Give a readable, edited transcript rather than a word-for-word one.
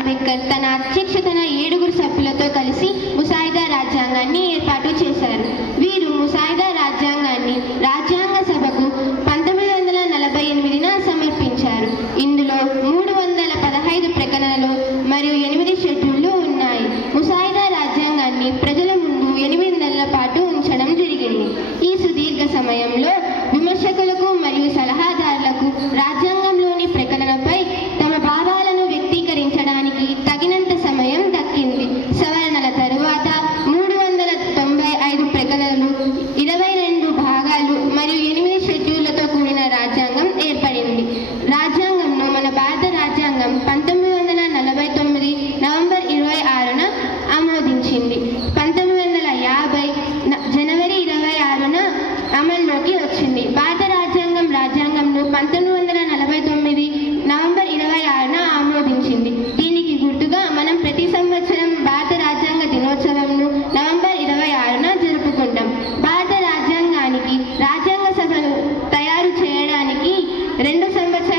అంబేద్కర్ తన అధ్యక్షతన 7 సభ్యులతో కలిసి ముసాయిదా రాజ్యాంగాన్ని ఏర్పాటు చేశారు. వీరు ముసాయిదా రాజ్యాంగాన్ని రాజ్యాంగ సభకు 1948న సమర్పించారు. ఇందులో 315 ప్రకటనలు మరియు 8 షెడ్యూళ్లు ఉన్నాయి. ముసాయిదా రాజ్యాంగాన్ని ప్రజల ముందు 8 నెలల పాటు ఉంచడం జరిగింది. ఈ సుదీర్ఘ సమయంలో విమర్శకులకు మరియు సలహాదారులకు రాజ్యాంగంలోని ప్రకటనపై తమ భావాలను వ్యక్తీకరించడానికి తగినంత సమయం దక్కింది. సవరణల తరువాత 395 ప్రకటనలు, 22 భాగాలు మరియు 8 షెడ్యూళ్లతో కూడిన రాజ్యాంగం ఏర్పడింది. రాజ్యాంగంను మన భారత రాజ్యాంగం 1949 నవంబర్ 26న ఆమోదించింది. 1950 జనవరి 26న అమల్లోకి వచ్చింది. భారత రాజ్యాంగంను 1949 నవంబర్ 26న ఆమోదించింది. దీనికి గుర్తుగా మనం ప్రతి సంవత్సరం భారత రాజ్యాంగ దినోత్సవంను నవంబర్ 26న జరుపుకుంటాం. భారత రాజ్యాంగానికి రాజ్యాంగ సభను తయారు చేయడానికి 2 సంవత్సరాలు